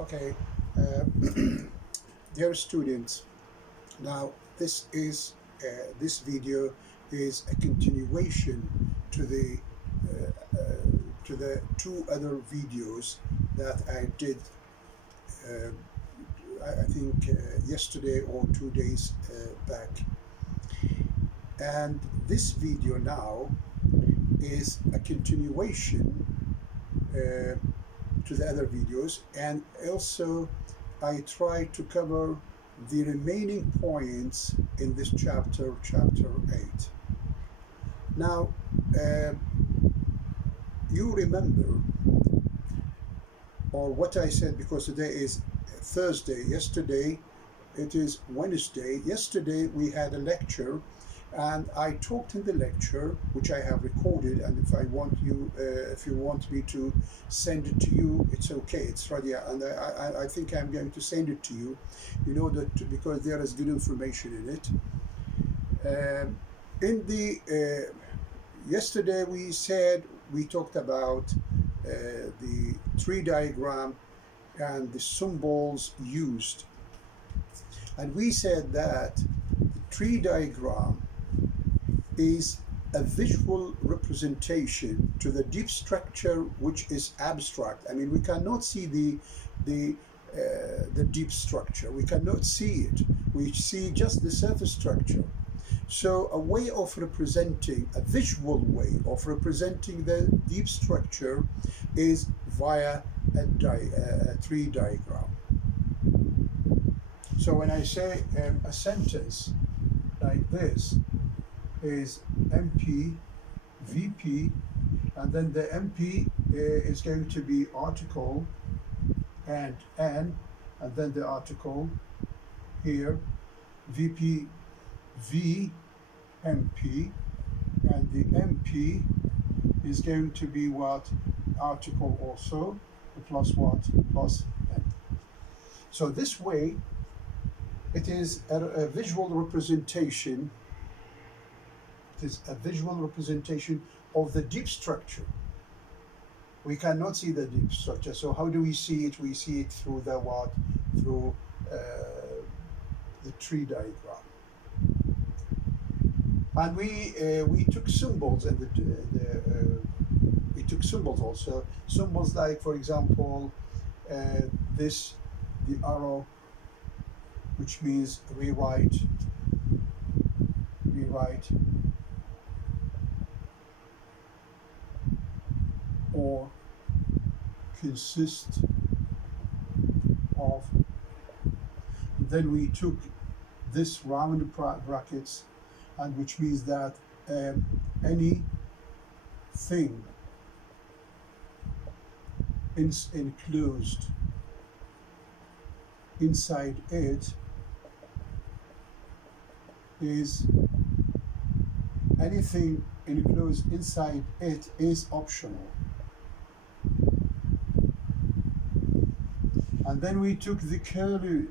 Okay, uh, dear students, now this video is a continuation to the two other videos that I did. Uh, I think yesterday or 2 days back, and this video now is a continuation uh, to the other videos, and also I try to cover the remaining points in this chapter 8. Now, uh, you remember, or what I said, because today is Thursday, yesterday it is Wednesday. Yesterday we had a lecture, and I talked in the lecture, which I have recorded. And if you want me to send it to you, it's okay. It's ready, and I think I'm going to send it to you. You know that because there is good information in it. In the Yesterday we talked about the tree diagram and the symbols used. And we said that the tree diagram is a visual representation to the deep structure, which is abstract. I mean, we cannot see the deep structure. We cannot see it. We see just the surface structure. So a way of representing, a visual way of representing the deep structure is via a tree diagram. So when I say a sentence like this is MP, VP, and then the MP is going to be article and N, and then the article here, VP, V, MP, and the MP is going to be what? Article also, plus what? Plus N. So this way, it is a visual representation. It is a visual representation of the deep structure. We cannot see the deep structure. So how do we see it? We see it through the what? Through the tree diagram. And we took symbols, and we took symbols also. Symbols like, for example, the arrow, which means rewrite, or consist of. Then we took this round brackets, and which means that any thing enclosed inside it is anything enclosed inside it is optional. And then we took the curly.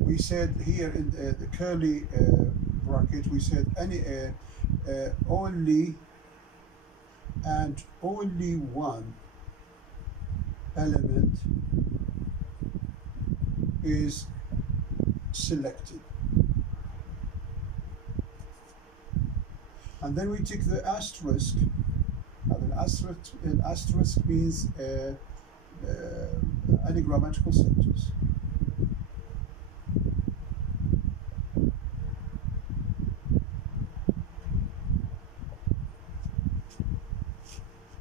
We said here in the curly bracket, we said any only and only one element is selected. And then we take the asterisk. And an asterisk means any grammatical sentence.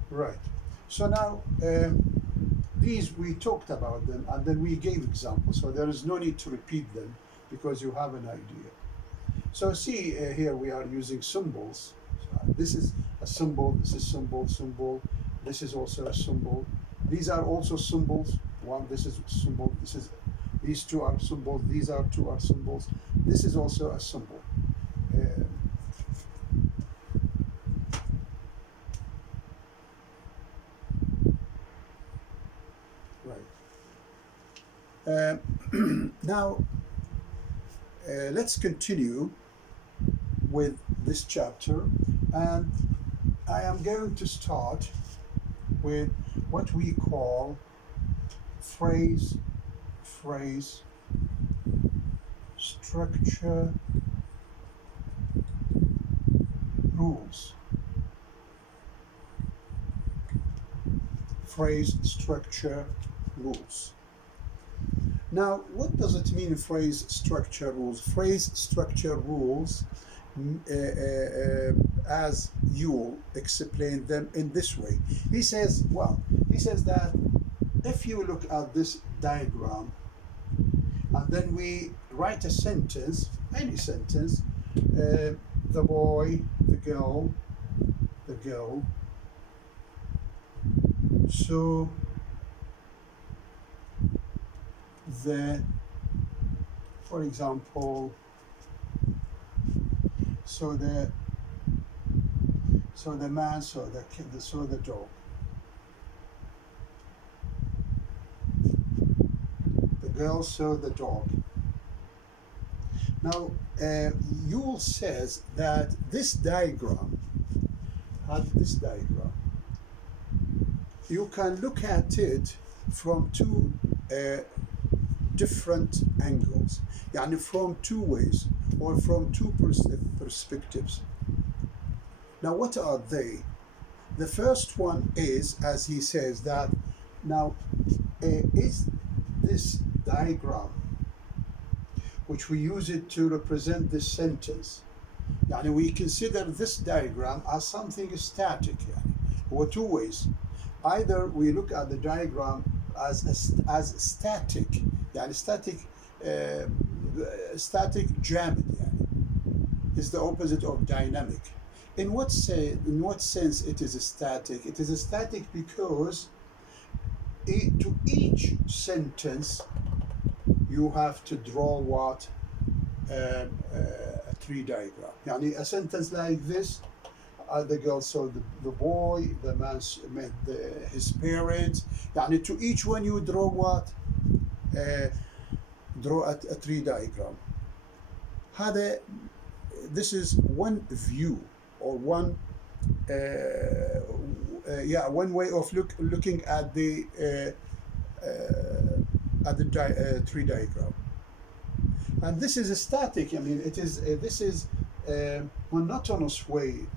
Right. So now these we talked about them, and then we gave examples. So there is no need to repeat them because you have an idea. So see here we are using symbols. So this is a symbol. This is symbol. This is also a symbol. These are also symbols. One, this is symbol. These two are symbols. These are two are symbols. This is also a symbol. Right. Now, let's continue with this chapter, and I am going to start with what we call phrase, structure, rules. Phrase, structure, rules. Now, what does it mean, phrase, structure, rules? Phrase, structure, rules, as Ewell explained them in this way. He says that if you look at this diagram, and then we write a sentence, any sentence, the boy, the girl, so for example, so the man saw the kid, saw the dog. The girl saw the dog. Now, Ewell says that this diagram, you can look at it from two different angles, yani from two ways or from two perspectives. Now, what are they? The first one is, as he says, that now is this diagram, which we use it to represent this sentence, yani we consider this diagram as something static, or two ways. Either we look at the diagram as static, yani static jamid, is the opposite of dynamic. In what sense it is static? It is static because to each sentence you have to draw what? A tree diagram. Yani a sentence like this, the girl saw the boy, the man met his parents. Yani to each one you draw what? Draw a tree diagram. This is one view, or one way of looking at the tree diagram. And this is a static. I mean, this is a monotonous way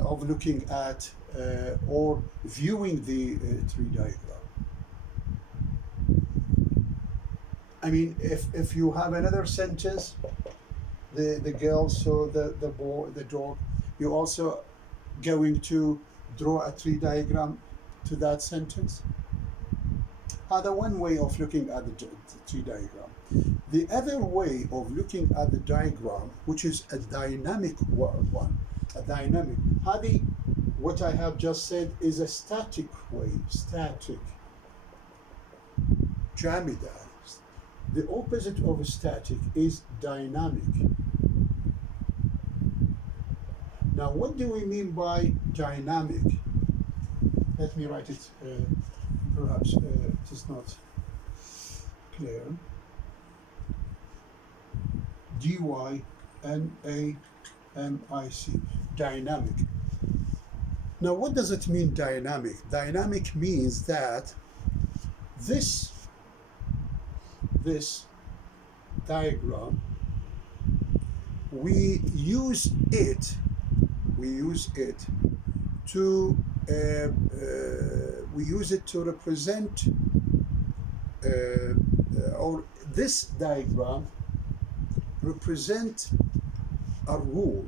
of looking at or viewing the tree diagram. I mean, if you have another sentence, the girl saw the boy, the dog, you're also going to draw a tree diagram to that sentence. Other one way of looking at the tree diagram. The other way of looking at the diagram, which is a dynamic one, what I have just said is a static way, jamida. The opposite of static is dynamic. Now, what do we mean by dynamic? Let me write it, perhaps it is not clear. D-Y-N-A-M-I-C, dynamic. Now, what does it mean, dynamic? Dynamic means that this diagram, we use it to represent, or this diagram represent a rule.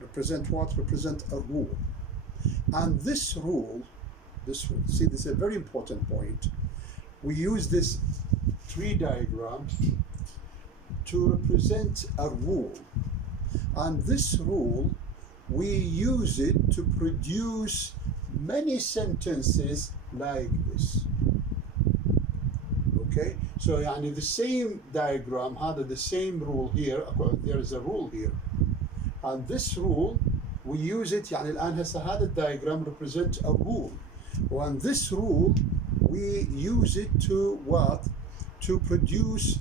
Represent what? Represent a rule. And this rule, see, this is a very important point. We use this tree diagram to represent a rule. And this rule, we use it to produce many sentences like this. Okay? So the same diagram had the same rule here. There is a rule here. And this rule, we use it, الآن هسه هذا الدايجرام represent a rule. And this rule, we use it to what? To produce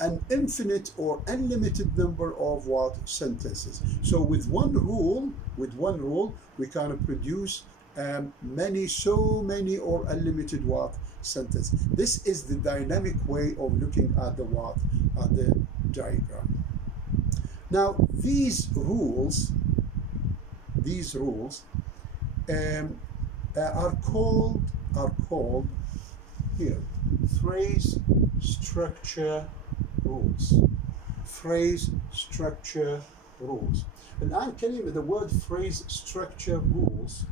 an infinite or unlimited number of what? Sentences. So with one rule, we can produce so many or unlimited what sentence. This is the dynamic way of looking at the what at the diagram. Now these rules are called here phrase structure rules. Phrase structure rules. الآن كلمة the word phrase structure rules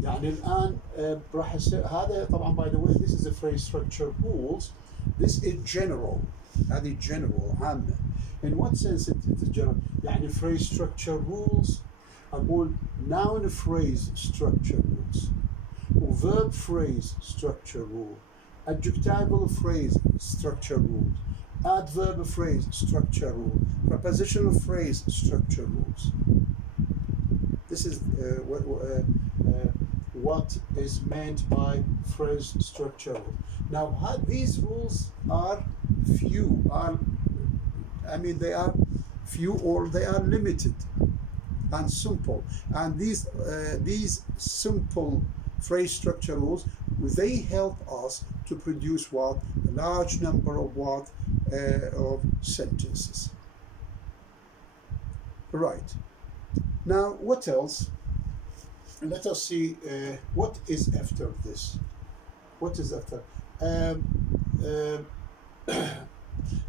يعني الآن راح يصير هذا طبعا by the way this is a phrase structure rules. This is general. هذه general عامة. In what sense it is general؟ يعني phrase structure rules أقول noun phrase structure rules و verb phrase structure rule, adjectival phrase structure rules, adverb phrase structure rule, prepositional phrase structure rules. This is what is meant by phrase structure rule. Now these rules are few, they are few or they are limited and simple, and these simple phrase structure rules, they help us to produce what a large number of of sentences. Right. Now what else? Let us see what is after this. What is after?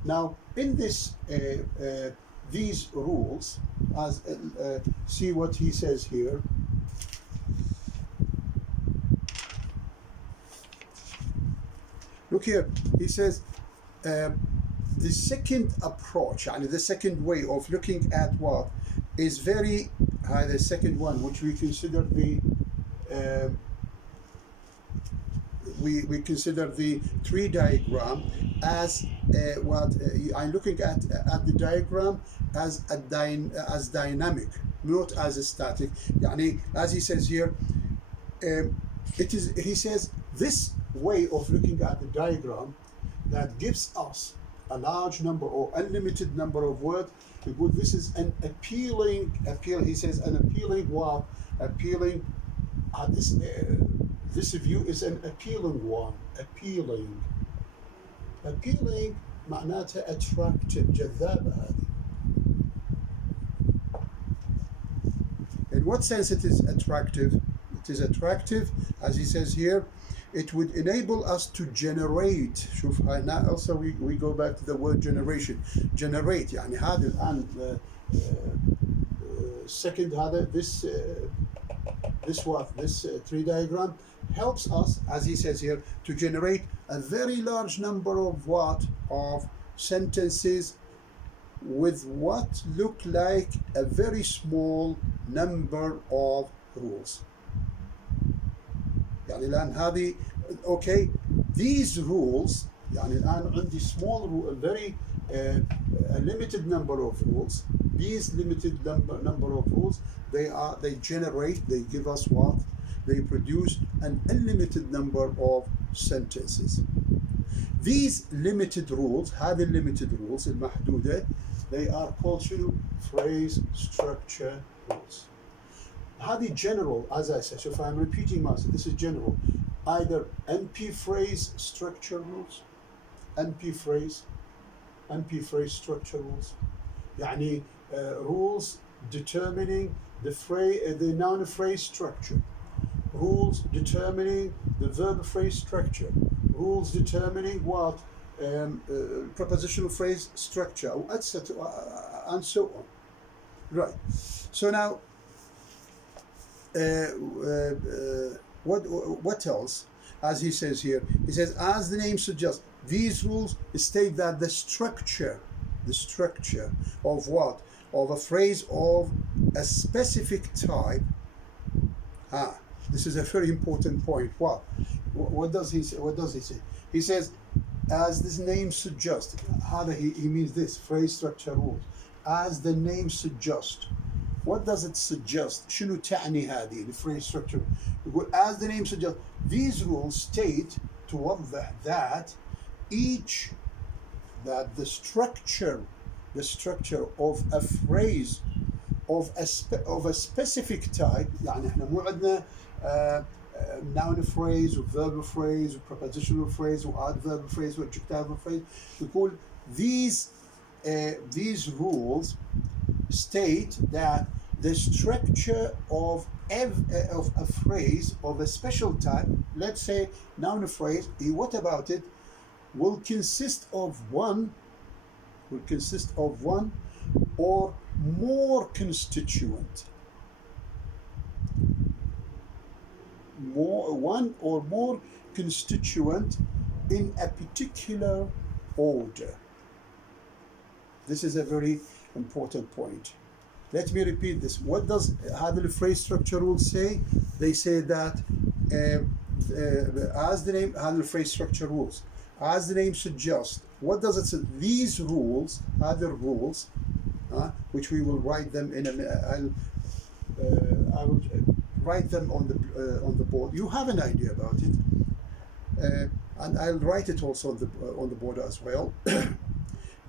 Now in this these rules, as see what he says here. Look here, he says the second approach, and the second way of looking at what is very the second one, which we consider the we consider the tree diagram as I'm looking at the diagram as dynamic, not as a static. يعني, as he says here, it is. He says this way of looking at the diagram that gives us a large number or unlimited number of words. This is an appealing. He says an appealing what? Appealing. This view is an appealing one. Appealing معناتها attractive, جذابة هذه. In what sense it is attractive? It is attractive, as he says here, it would enable us to generate. شوف now also we go back to the word generation. Generate يعني هذا الآن second هذا this tree diagram helps us, as he says here, to generate a very large number of sentences with what look like a very small number of rules. يعني الآن هذه okay, these rules يعني الآن عندي small rule, very a limited number of rules. These limited number of rules, they give us what? They produce an unlimited number of sentences. These limited rules, هذه limited rules المحدودة, they are called شنو? Phrase structure rules. هذه general, as I said, so if I'm repeating myself, this is general. Either NP phrase structure rules, NP phrase structure rules. يعني rules determining the noun phrase structure, rules determining the verb phrase structure, rules determining what prepositional phrase structure, etc., and so on. Right. So now, what else? As he says here, he says, as the name suggests, these rules state that the structure of what? Of a phrase of a specific type. This is a very important point. What does he say? He says, as this name suggests, he means this phrase structure rules. As the name suggests. What does it suggest? شنو تعني هذه the phrase structure? As the name suggests, these rules state توضح that the structure of a phrase of a specific type. يعني احنا مو عندنا noun phrase verb phrase prepositional phrase adverb phrase adjective phrase. يقول these rules state that the structure of a phrase of a special type, let's say noun phrase, what about it, will consist of one or more constituent, one or more constituent in a particular order. This is a very important point. Let me repeat this. What does هذا phrase structure rule say? They say that as the name هذا phrase structure rules, as the name suggests, what does it say? These rules, other rules, which we will write them in I will write them on the board. You have an idea about it, and I'll write it also on the board as well.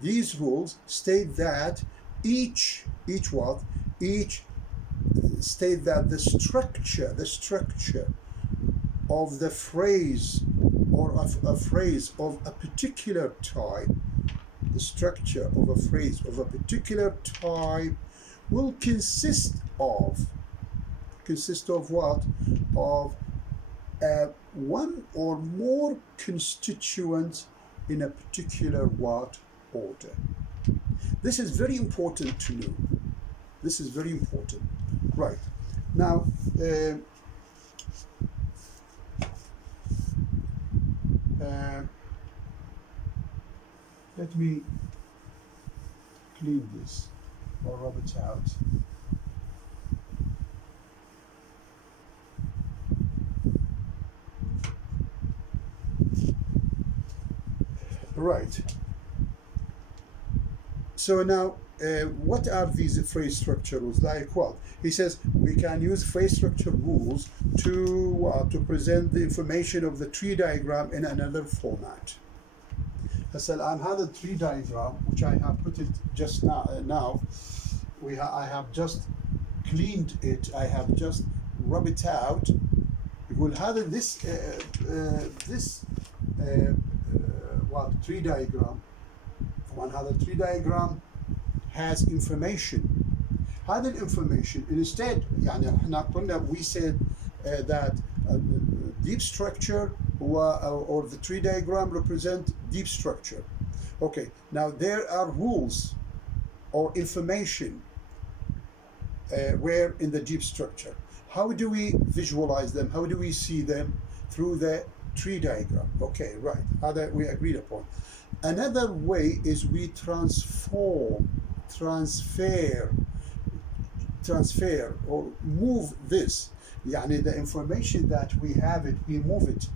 These rules state that each state that the structure of the phrase or of a phrase of a particular type, the structure of a phrase of a particular type will consist of what? Of one or more constituents in a particular what? Order. This is very important to know. This is very important. Right. Now, let me clean this or rub it out. Right. So now, what are these phrase structure rules? Like what? He says we can use phrase structure rules to present the information of the tree diagram in another format. هسه الآن هذا tree diagram, which I have put it just now, I have just cleaned it. I have just rubbed it out. يقول هذا this tree diagram. One other tree diagram has information. هذا information instead يعني احنا قلنا we said that deep structure or the tree diagram represent deep structure. Okay, now there are rules or information where in the deep structure. How do we visualize them? How do we see them? Through the tree diagram. Okay, right. Other we agreed upon. Another way is we transfer or move this. يعني the information that we have it, we move it.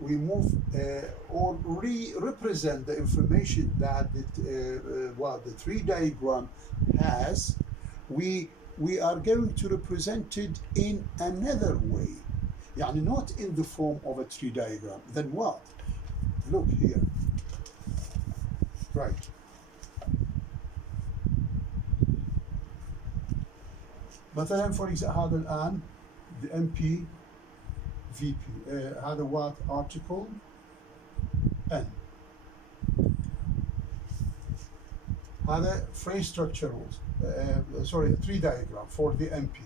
We move or represent the information that the tree diagram has. We are going to represent it in another way. يعني not in the form of a tree diagram. Then what? Look here. Right. مثلا for example هذا الآن the MP VP هذا what article N. هذا phrase structure rules. Sorry, tree diagram for the MP.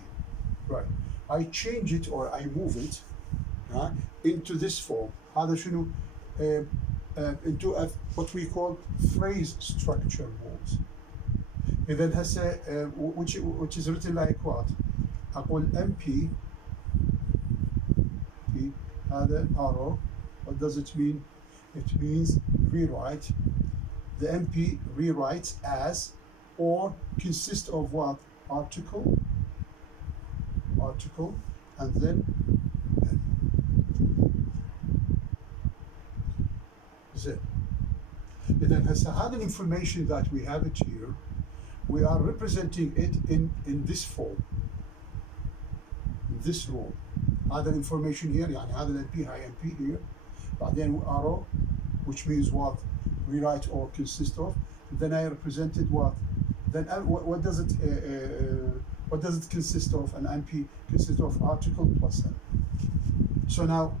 Right. I change it or I move it into this form. هذا شنو? Into what we call phrase structure rules. إذا هسه which is written like what? أقول MP هذا arrow. What does it mean? It means rewrite. The MP rewrites as or consist of what? Article, and then Z. إذا هسه هذا information that we have it here, we are representing it in this form, in this role. هذا information here يعني هذا MP high MP here. بعدين arrow, which means what? Rewrite or consist of. Then I represented what? Then what What does it consist of? An MP consists of article plus N. So now,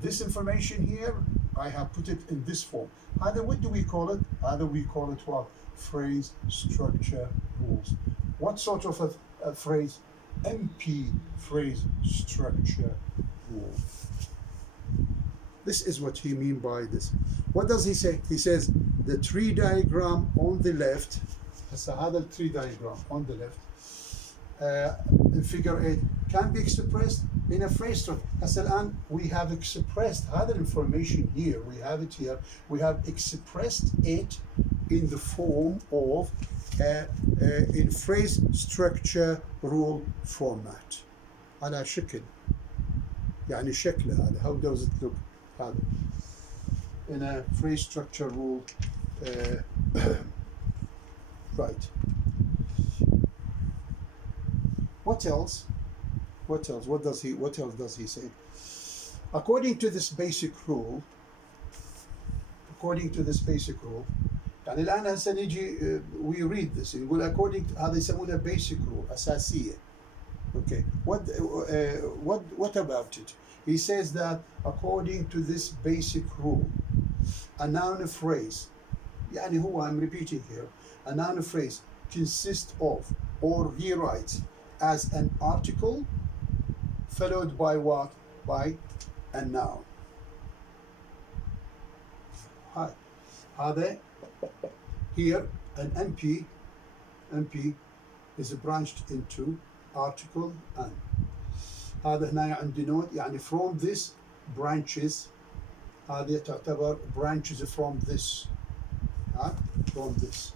this information here, I have put it in this form. Either what do we call it? Either we call it what? Phrase structure rules. What sort of a phrase? MP phrase structure rule. This is what he means by this. What does he say? He says the tree diagram on the left. هذا الtree diagram on the left. In figure 8 can be expressed in a phrase structure. هسه الآن we have expressed هذا information here. We have it here. We have expressed it in the form of in phrase structure rule format. على شكل يعني شكله هذا. How does it look? هذا in a phrase structure rule. Right. What else? What else? What else does he say? According to this basic rule, يعني الآن هسه نيجي we read this نقول according to هذا يسمونه basic rule أساسية. Okay. What about it? He says that according to this basic rule, a noun phrase, يعني هو I'm repeating here, a noun phrase consists of or rewrites as an article followed by what? By a noun. هذا here an MP is branched into article and هذا هنا عندي note يعني from this branches هذه تعتبر branches from this from this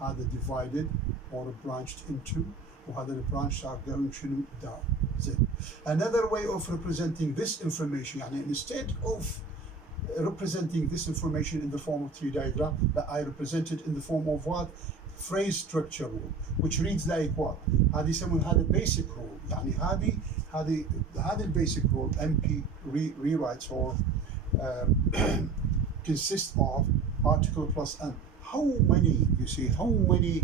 هذا divided or branched into وهذا البرانش are going شنو down. زين. Another way of representing this information يعني instead of representing this information in the form of tree diagram, but I represent it in the form of what? Phrase structure rule, which reads like what? هذه يسمون هذا basic rule. يعني هذه basic rule MP rewrites or consists of article plus N. How many, you see, how many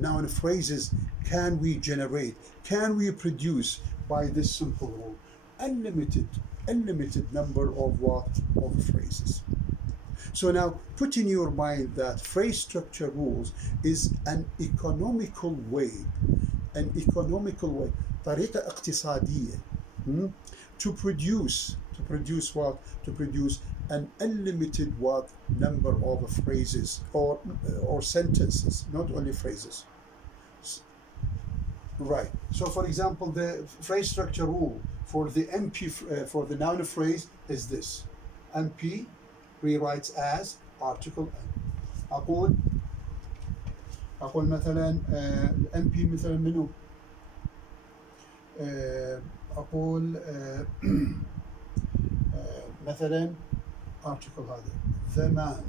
noun phrases can we generate? Can we produce by this simple rule? Unlimited number of what? Of phrases. So now put in your mind that phrase structure rules is an economical way, طريقة اقتصادية to produce what? To produce an unlimited what? Number of phrases or sentences, not only phrases. Right. So for example, the phrase structure rule for the MP for the noun phrase is this. MP rewrites as article N. أقول مثلا MP مثلا منو؟ أقول مثلا article هذا the man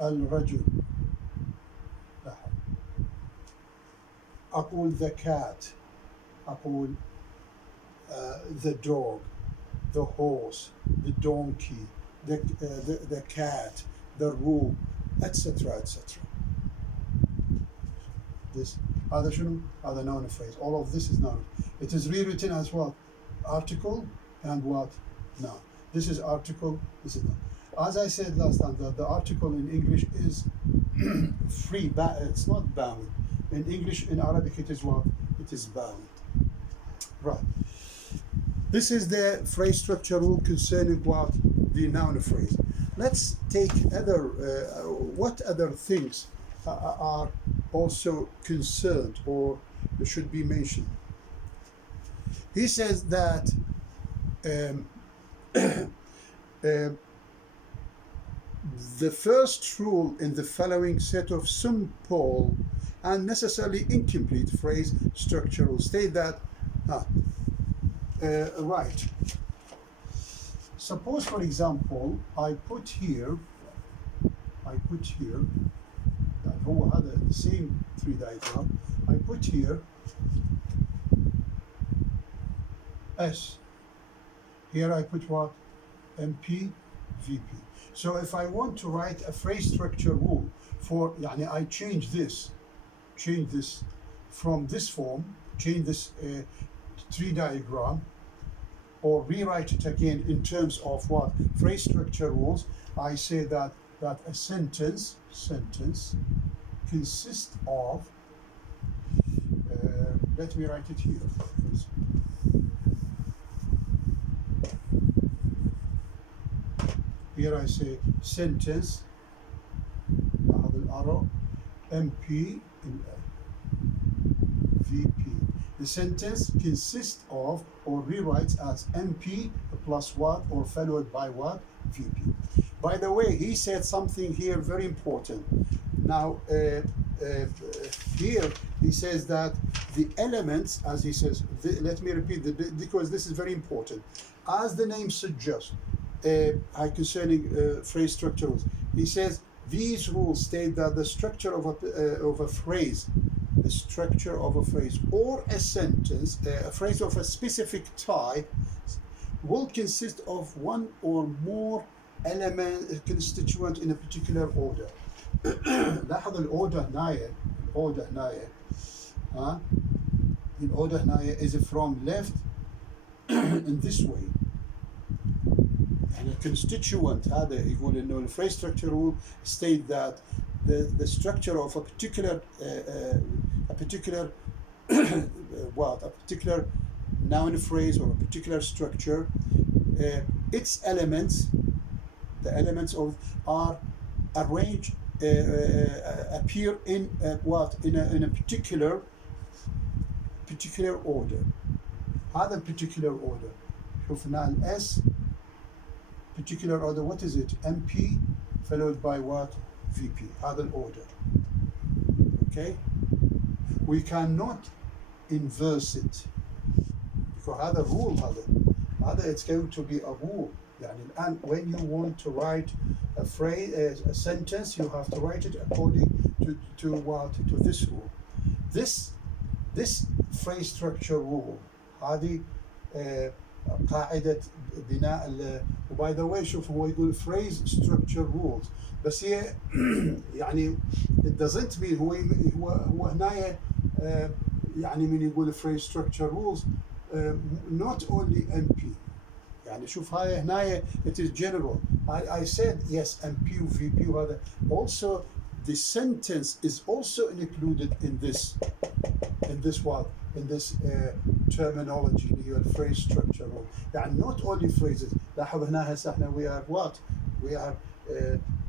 الرجل. أقول the cat. أقول the dog, the horse, the donkey, the cat, the room, etc. This هذا شنو؟ هذا noun phrase. All of this is noun. It is rewritten as what? Article and what? Noun. This is article, this is noun. As I said last time, that the article in English is free, it's not bound. In English, in Arabic, it is what? It is bound. Right. This is the phrase structure rule concerning what? The noun phrase. Let's take what other things are also concerned or should be mentioned. He says that the first rule in the following set of simple and necessarily incomplete phrase structure will state that right. Suppose, for example, I put here that هو هذا the same tree diagram. I put here S. Here I put what? MP VP. So if I want to write a phrase structure rule for, يعني I change this from this form, change this tree diagram, or rewrite it again in terms of what? Phrase structure rules. I say that a sentence consists of, let me write it here. Here I say sentence, هذا الارrow, MP in VP. The sentence consists of or rewrites as MP plus what or followed by what? VP. By the way, he said something here very important. Now, here he says that the elements, as he says, let me repeat because this is very important. As the name suggests, concerning phrase structure rules, he says these rules state that the structure of a phrase, the structure of a phrase or a sentence, a phrase of a specific type, will consist of one or more element constituent in a particular order. لاحظ الأوردر هنايا is from left in this way. And a constituent هذا يقول إنه the phrase structure rule state that the structure of a particular noun phrase or a particular structure, its elements, the elements of are arranged, appear in in a particular order. هذا particular order. شوفنا S particular order. What is it? MP followed by what? VP. هذا order. Okay. We cannot inverse it because هذا rule. هذا it's going to be a rule. And when you want to write a phrase, a sentence, you have to write it according to what? To this rule. This phrase structure rule هذه قاعدة بناء by the way شوف هو يقول phrase structure rules بس هي يعني it doesn't mean هو هنا يعني من يقول phrase structure rules not only MP. يعني شوف هاي هنا it is general. I said yes MP و VP وهذا. Also the sentence is also included in this what? In this terminology, your phrase structure rule. يعني not only phrases. لاحظ هنا هسه احنا we are what? We are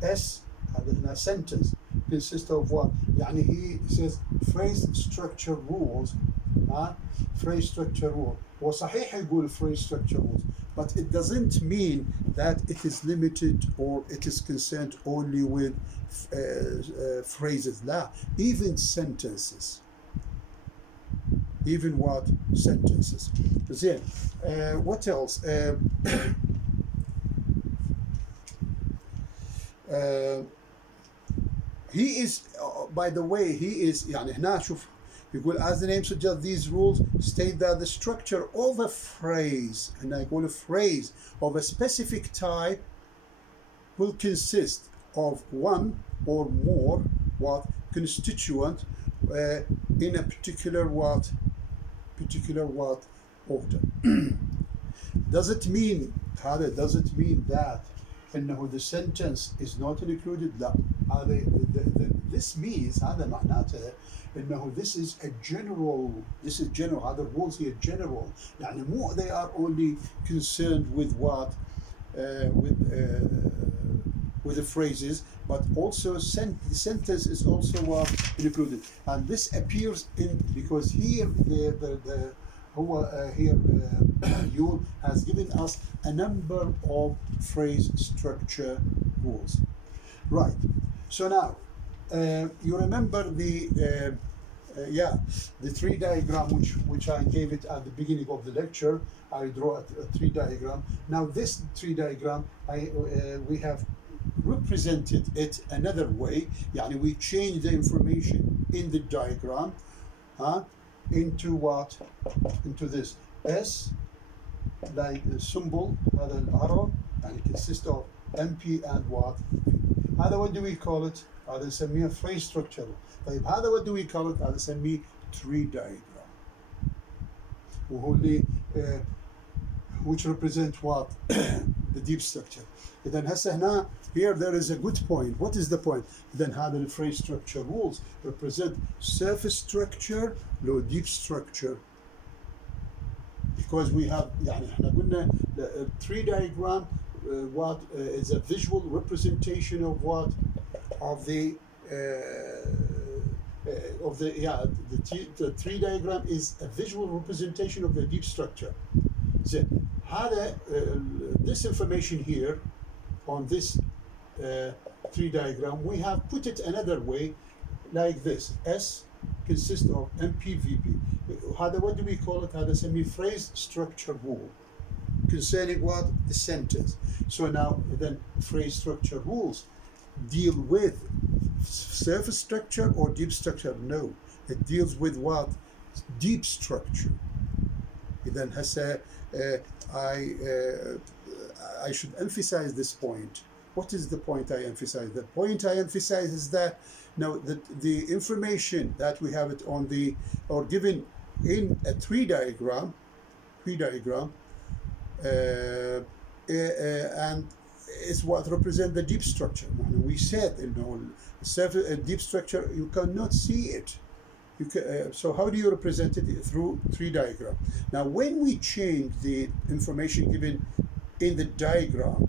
S هذا هنا sentence consists of what? يعني he says phrase structure rules. Phrase structure rule. وصحيح يقول phrase structure rules, but it doesn't mean that it is limited or it is concerned only with phrases. لا, even sentences. Even what? Sentences. زين. What else? He is, by the way, he is يعني هنا شوف يقول as the name suggests, these rules state that the structure of a phrase, and I call a phrase of a specific type, will consist of one or more what? Constituent in a particular what order. Does it mean that إنه the sentence is not included? لا. This means هذا معناته إنه this is general. هذا rules here general. يعني مو they are only concerned with what? With the phrases, but also the sentence is also what? Included. And this appears in, because here Yul has given us a number of phrase structure rules. Right. So now, you remember the tree diagram which I gave it at the beginning of the lecture. I draw a tree diagram. Now this tree diagram, we have represented it another way. يعني we change the information in the diagram into what? Into this S, like the symbol, هذا arrow, and it consists of MP and what هذا what do we call it هذا نسميه phrase structure طيب هذا what do we call it هذا نسميه tree diagram وهو اللي which represent what the deep structure إذن هسه هنا here there is a good point what is the point then هذا the phrase structure rules represent surface structure لو deep structure because we have يعني احنا قلنا the tree diagram what is a visual representation of what of the the tree diagram is a visual representation of the deep structure. So هذا this information here on this tree diagram we have put it another way like this S consists of MPVP. هذا what do we call it هذا نسميه phrase structure rule concerning what the sentence. So now then phrase structure rules deal with surface structure or deep structure no it deals with what deep structure. Then هسه I should emphasize this point. What is the point I emphasize? The point I emphasize is that now the information that we have it on the or given in a tree diagram and is what represent the deep structure. We said deep structure you cannot see it. You can, so how do you represent it through tree diagram? Now when we change the information given in the diagram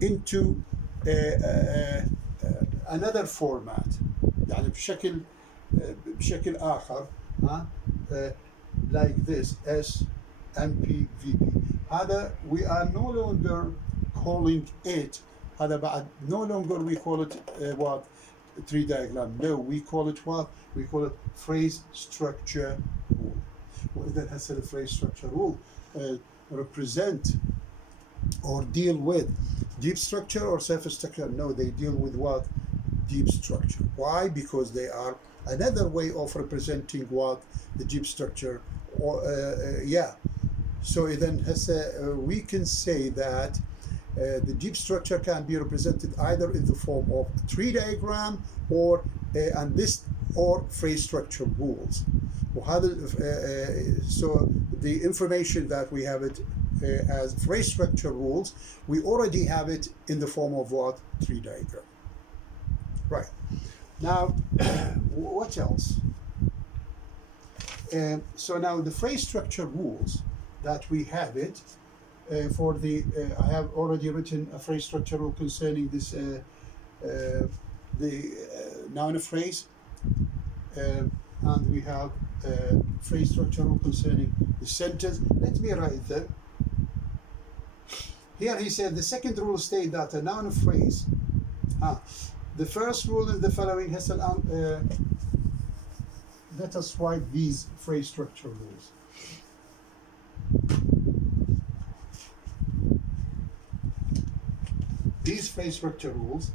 into another format يعني بشكل آخر like this SMPVP هذا we are no longer calling it هذا بعد no longer we call it what tree diagram no we call it what we call it phrase structure rule. وإذا هسه the phrase structure rule represent or deal with deep structure or surface structure no they deal with what deep structure. Why? Because they are another way of representing what the deep structure or so then we can say that the deep structure can be represented either in the form of a tree diagram or and this or phrase structure rules. So the information that we have it as phrase structure rules, we already have it in the form of what? Tree diagram. Right. Now, what else? So now the phrase structure rules that we have it for the, I have already written a phrase structure rule concerning this, the noun phrase, and we have phrase structure rule concerning the sentence. Let me write that. Here he said the second rule states that a noun phrase, the first rule is the following. Let us write these phrase structure rules. These phrase structure rules,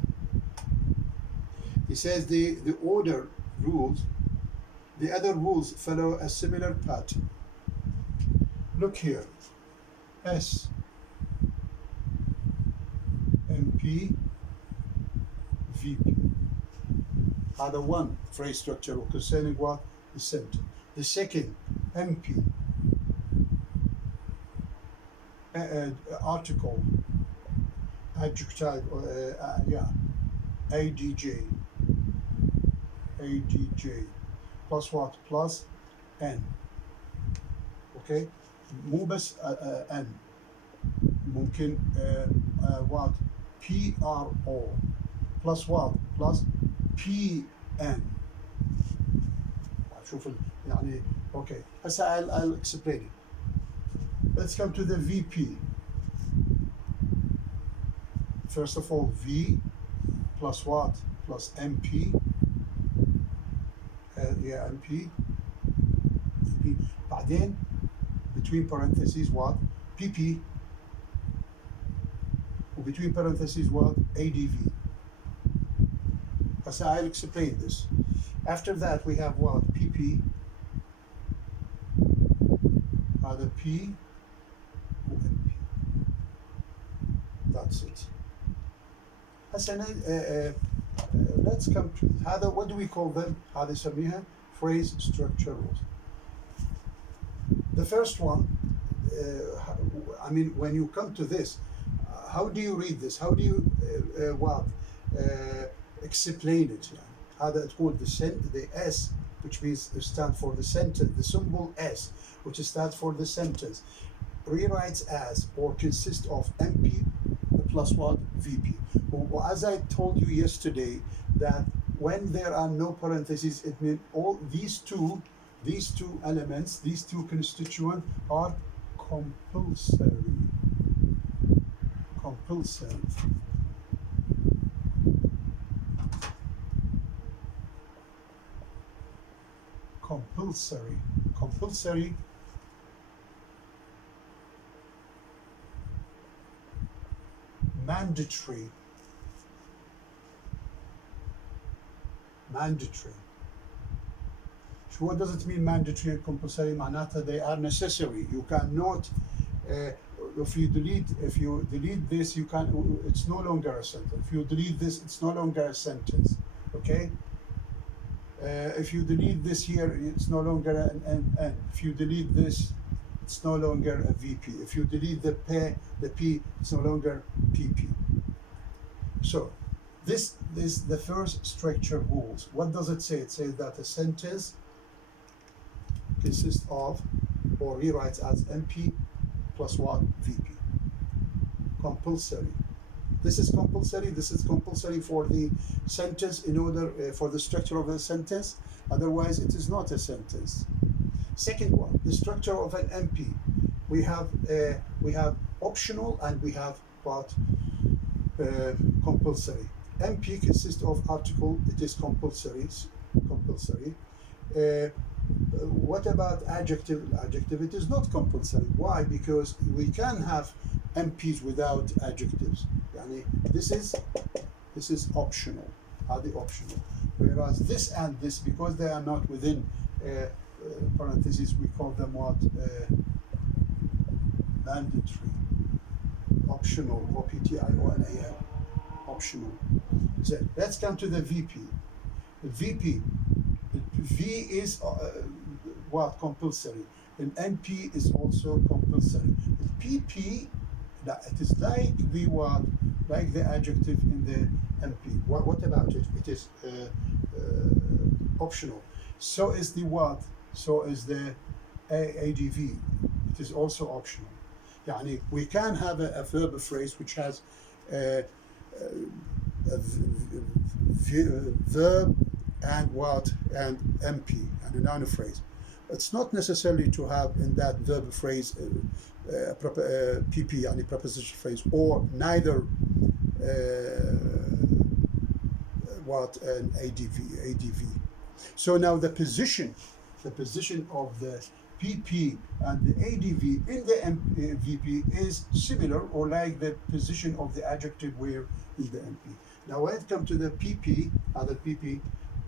he says the order rules, the other rules follow a similar pattern. Look here, S, MP, VP. Other one phrase structure rule concerning what? The sentence. The second, MP, article, adjective, ADJ, plus what? Plus N. Okay? مو بس N. ممكن what? PRO. Plus what? Plus PN. شوف يعني okay. هسه I'll explain it. Let's come to the VP. First of all, V plus what? Plus MP. MP. بعدين between parentheses what? PP. Between parentheses what? ADV. So I'll explain this. After that we have what? PP. The P. MP. That's it. هسه let's come to هذا what do we call them هذه نسميها phrase structure rules. The first one I mean when you come to this how do you read this, how do you explain it يعني. هذا تقول the S which means stand for the sentence, the symbol S which stands for the sentence rewrites as or consists of MP plus what? VP. Well, as I told you yesterday that when there are no parentheses it means all these two elements, these two constituents are compulsory. Compulsory mandatory So what does it mean mandatory and compulsory? معناتها they are necessary. You cannot if you delete this you can it's no longer a sentence. If you delete this it's no longer a sentence. Okay? If you delete this here it's no longer an N. If you delete this it's no longer a VP. If you delete the P it's no longer PP. So this is the first structure rules. What does it say? It says that a sentence consists of or rewrites as MP plus what? VP. Compulsory. This is compulsory for the sentence in order for the structure of the sentence. Otherwise it is not a sentence. Second one, the structure of an MP. We have optional and we have what? Compulsory. MP consists of article. It is compulsory. What about adjective? Adjective, it is not compulsory. Why? Because we can have MPs without adjectives. Yani this is optional. Optional. Whereas this and this, because they are not within parentheses, we call them what? Mandatory. Optional. OPTIONAL. Optional. So let's come to the VP. The VP. V is what? Compulsory. And NP is also compulsory. The PP, it is like the what? Like the adjective in the MP. What about it? It is optional. So is the what? So is the ADV. It is also optional. Yani we can have a verb phrase which has a verb and what? And MP and a noun phrase. It's not necessary to have in that verb phrase PP and a preposition phrase, or neither what? An ADV. So now the position of the PP and the ADV in the VP is similar or like the position of the adjective where in the MP. Now when it comes to the PP, the PP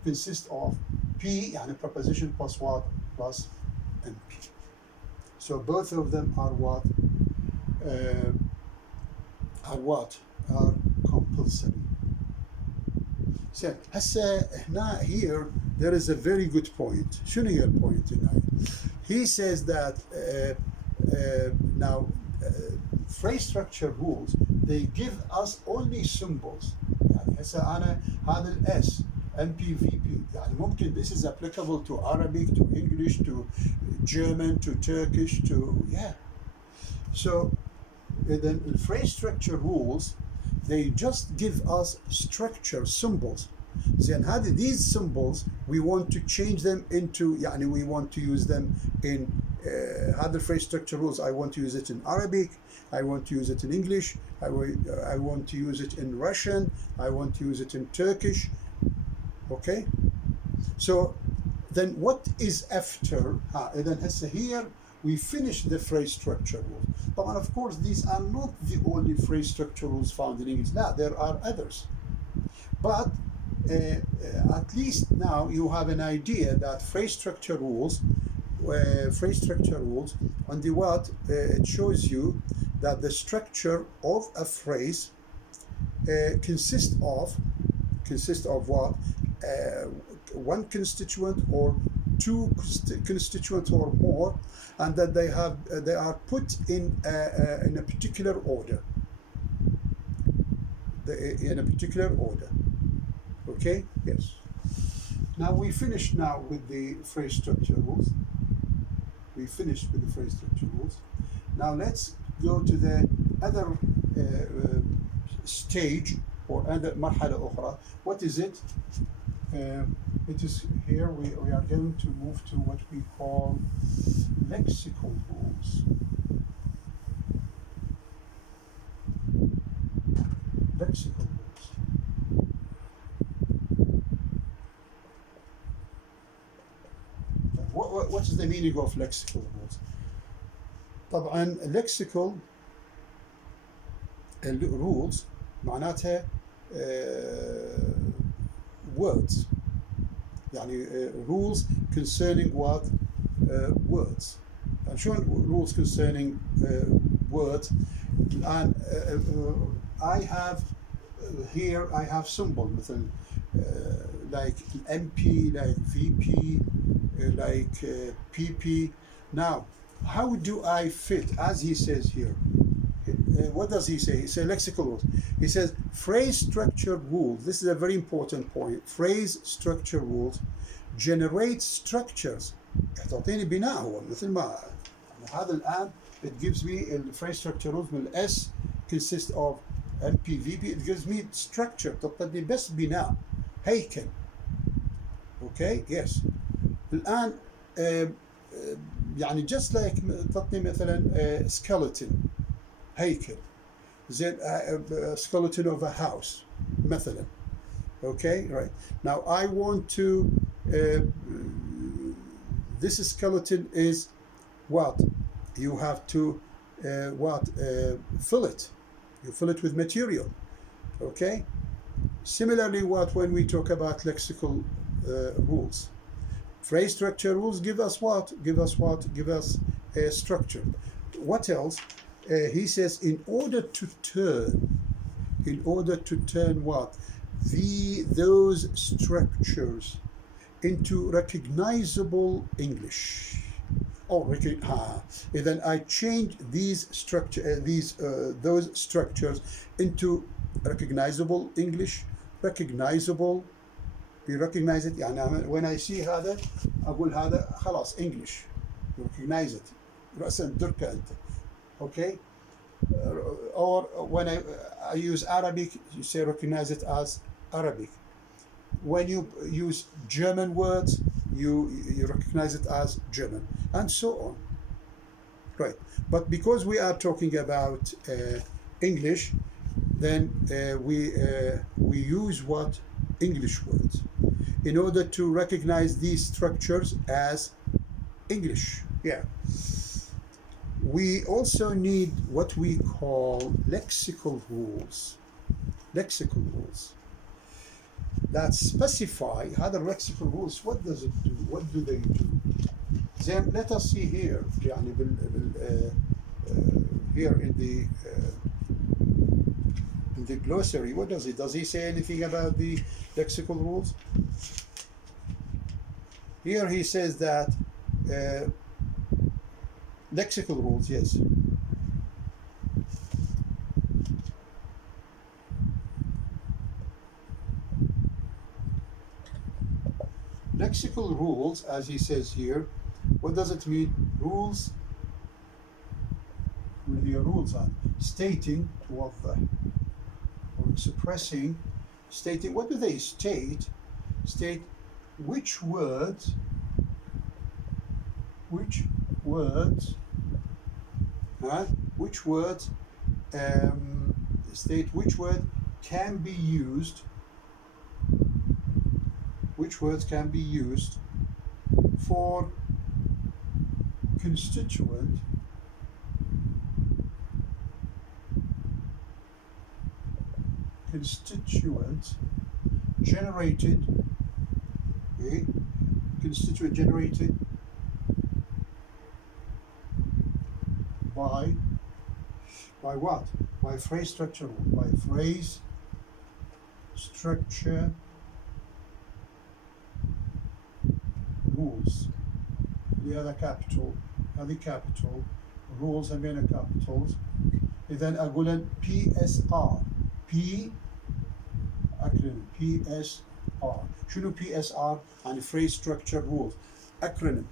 consists of P and a preposition plus what? Plus MP. So both of them are what? Are compulsory. So هسه here there is a very good point. شنو هي البوينت هنا؟ He says that now phrase structure rules, they give us only symbols. يعني هسه أنا هذا الS MPVP يعني ممكن this is applicable to Arabic, to English, to German, to Turkish, to So then the phrase structure rules, they just give us structure symbols. Then these symbols we want to change them into يعني we want to use them in other phrase structure rules. I want to use it in Arabic, I want to use it in English, I want to use it in Russian, I want to use it in Turkish. Okay, so then what is after? Then here we finish the phrase structure rules. But of course these are not the only phrase structure rules found in English. Now there are others, but at least now you have an idea that phrase structure rules on the what? It shows you that the structure of a phrase consist of what? One constituent or two constituents or more, and that they are put in a particular order. In a particular order. Okay? Yes. Now we finished now with the phrase structure rules. We finished with the phrase structure rules. Now let's go to the other stage or other مرحلة أخرى. What is it? It is here we are going to move to what we call lexical rules. Lexical rules. What is the meaning of lexical rules? طبعا lexical rules معناتها words يعني rules concerning what words and شلون rules concerning words الآن I have here I have symbol مثلا like MP, like VP, like PP. Now how do I fit, as he says here? What does he say? He says lexical rules. He says phrase structure rules. This is a very important point. Phrase structure rules generate structures. تعطيني بناء هو مثل ما هذا الآن it gives me a phrase structure rules من S consists of MP VP. It gives me structure. تعطيني بس بناء هيكل. Okay, yes. الآن يعني just like تعطيني مثلا skeleton هيكل زين skeleton of a house مثلا. Okay, right. Now I want to this skeleton is what? You have to fill it. You fill it with material. Okay? Similarly, when we talk about lexical rules, phrase structure rules give us what? Give us a structure. What else? He says in order to turn what? Those structures into recognizable English. Then I change these those structures into recognizable English. Recognizable, we recognize it. يعني when I see هذا أقول هذا خلاص English. You recognize it. رأسا دركة أنت. Okay. Or when I use Arabic, you say recognize it as Arabic. When you use German words, you recognize it as German, and so on. Right. But because we are talking about English, then we use what? English words in order to recognize these structures as English. Yeah. We also need what we call lexical rules. Lexical rules that specify هذا lexical rules. What does it do? What do they do? Then let us see here. يعني here in the glossary. What does it? Does he say anything about the lexical rules? Here he says that lexical rules, yes. Lexical rules, as he says here, what does it mean? Rules, the rules are stating or expressing, stating, what do they state? State which words state which word can be used, which words can be used for constituent generated, okay, constituent generated by what? By phrase structure, by phrase structure rules. هذا capital هذه capital rules همينها capitals. إذا أقول PSR P acronym PSR. شنو PSR؟ يعني phrase structure rules acronym.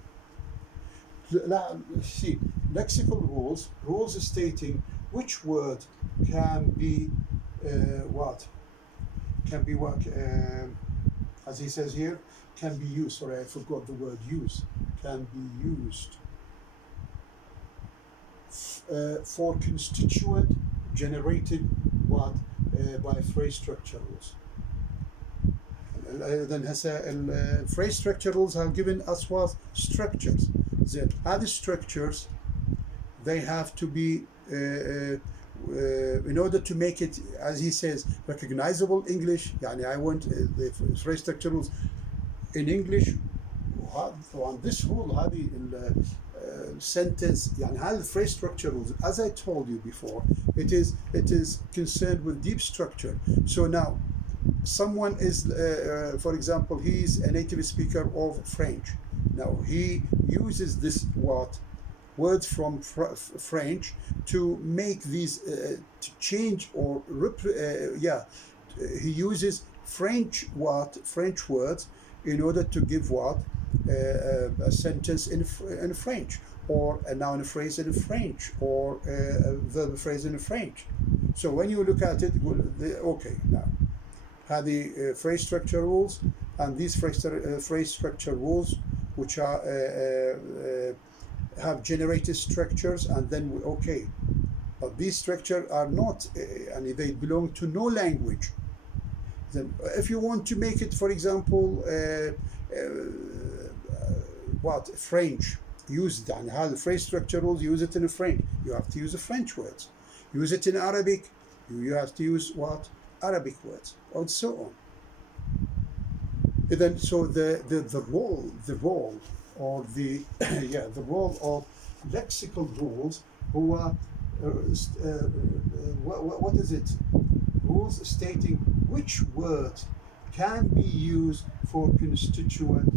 لا see lexical rules stating which word can be what as he says here, can be used. Sorry, I forgot the word use. Can be used for constituent generated what by phrase structure rules. Then phrase structure rules have given us what structures. Then other structures, they have to be in order to make it, as he says, recognizable English. يعني I want the phrase structure rules in English. On this rule هذه sentence يعني هذه phrase structure rules, as I told you before, it is concerned with deep structure. So now someone is for example, he is a native speaker of French. Now he uses this words from French to make these to change or he uses French words in order to give a sentence in French, or a noun phrase in French, or a verb phrase in French. So when you look at it, okay, now هذه phrase structure rules, and these phrase structure rules which are have generated structures, and then okay, but these structures are not and they belong to no language. Then if you want to make it, for example, French, use it, and how the phrase structure rules, use it in French, you have to use the French words. Use it in Arabic, you have to use Arabic words, and so on. And then so the role or the the role of lexical rules, who are what is it? Rules stating which words can be used for constituent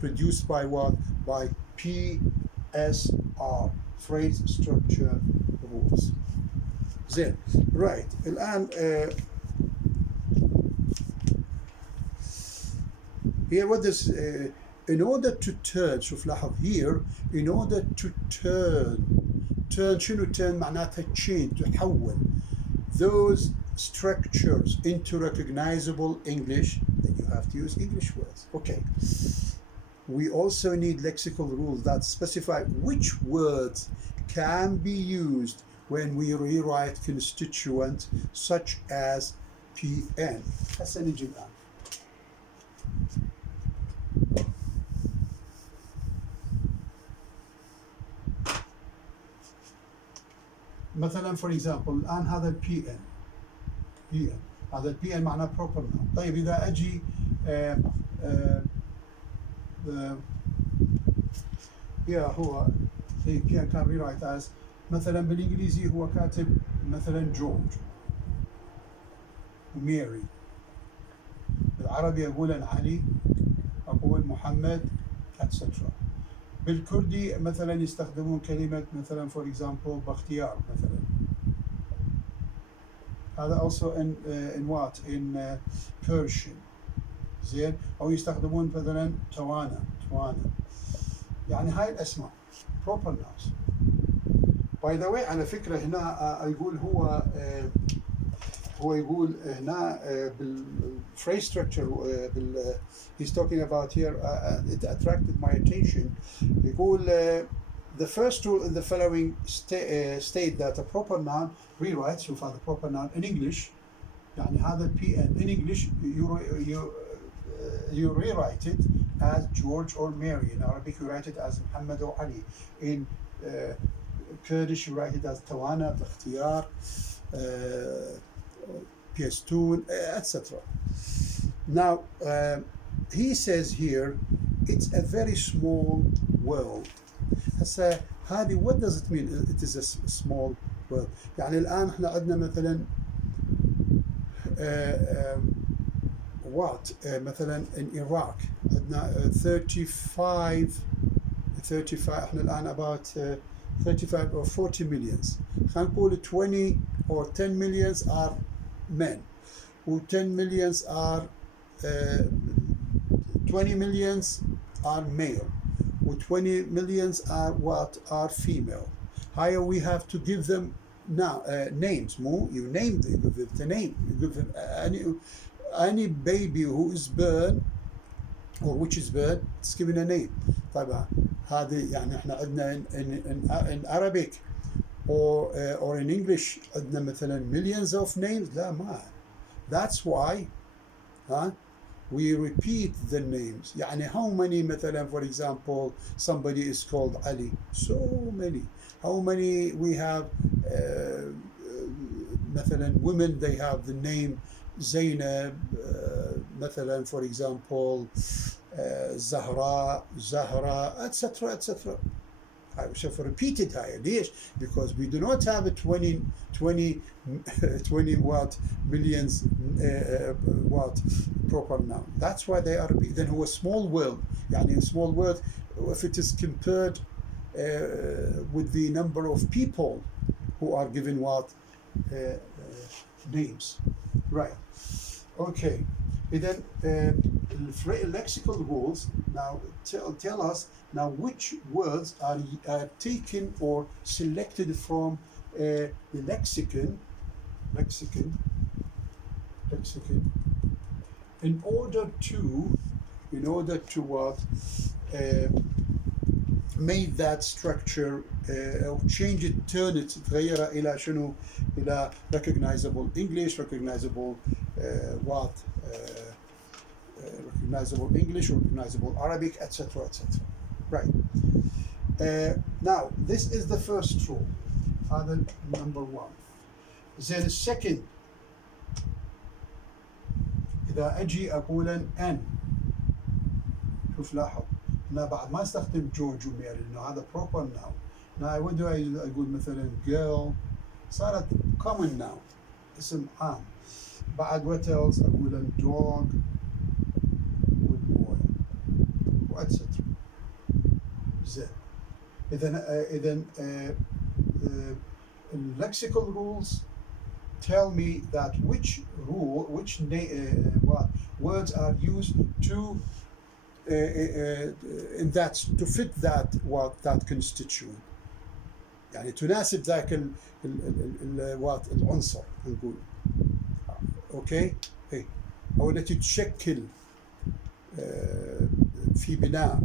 produced by by PSR, phrase structure rules. زين right الآن here what is in order to turn, شوف لاحظ here, in order to turn شنو turn معناتها change, تحول those structures into recognizable English, then you have to use English words. Okay. We also need lexical rules that specify which words can be used when we rewrite constituent such as PN. هسه نجي الآن. مثلا for example الآن هذا PN هذا PN معناه proper noun. طيب إذا أجي هو PN can rewrite as مثلا بالإنجليزي هو كاتب مثلا جورج وميري، بالعربي أقول علي، أقول محمد etc. بالكردي مثلا يستخدمون كلمة مثلا for example باختيار مثلا. هذا also in what in Persian زين، أو يستخدمون مثلا توانا يعني هاي الأسماء proper nouns. By the way على فكرة هنا يقول هو يقول هنا بالphrase structure he's talking about here, it attracted my attention. يقول the first rule in the following state that a proper noun rewrites, شوف هذا proper noun in English يعني هذا PN in English you rewrite it as George or Mary. In Arabic you write it as Muhammad or Ali. In Kurdish you write it as Tawana, Bakhtiyar, Piyastun, etc. Now he says here it's a very small world. هسه هذه what does it mean? It is a small world. يعني الآن احنا عندنا مثلا what مثلا in Iraq عندنا 35 احنا الان about 35 or 40 millions. خلينا نقول 20 or 10 millions are men و 10 millions are 20 millions are male و 20 millions are what are female. Higher we have to give them now names. More you name them, you give them the name, you give them any baby who is born or which is born, it's given a name. طبعا هذه يعني احنا عندنا in Arabic or in English عندنا مثلا millions of names. لا ما. That's why we repeat the names. يعني how many مثلا for example somebody is called Ali, so many. How many we have مثلا women, they have the name Zainab, مثلا for example Zahra, etc etc. شوف repeated هاي ليش؟ because we do not have a 20 what millions what proper noun. That's why they are repeated. Then هو small world. يعني small world if it is compared with the number of people who are given what names. Right. Okay. Then lexical rules now tell us now which words are taken or selected from the lexicon in order to what make that structure or change it, turn it, تغيرها إلى شنو؟ إلى recognizable English, recognizable recognizable English, recognizable Arabic, etc etc. Right. Now this is the first rule. هذا number one. Then the second, إذا أجي أقول أن، شوف لاحظ أنا بعد ما استخدم جورج وميري لأنه هذا proper noun. Now when do I أقول مثلا girl صارت common noun اسم عام. بعد what else أقول dog والboy etc. زين. إذا lexical rules tell me that which words are used to in that to fit that that constituent. يعني تناسب ذاك العنصر نقول. اوكي اي او التي تشكل في بناء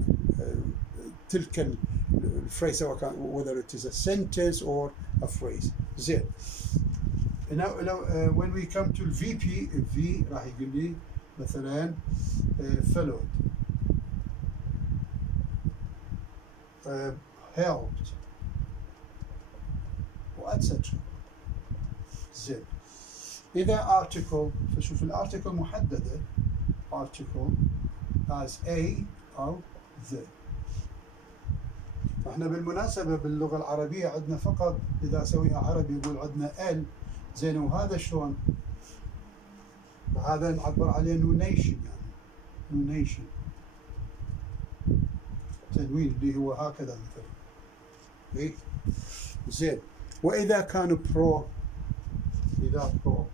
تلك الفريز سواء كان whether it is a sentence or a phrase. زين. Now when we come to VP V راح يقول لي مثلا followed, helped etc. زين. إذا article فشوف الارتكل محددة article as a أو the. احنا بالمناسبة باللغة العربية عندنا فقط إذا سويها عربي يقول عندنا ال. زين وهذا شلون؟ هذا نعبر عليه نونيشن يعني نونيشن تنوين اللي هو هكذا مثلا. ايه زين. وإذا كان برو إذا برو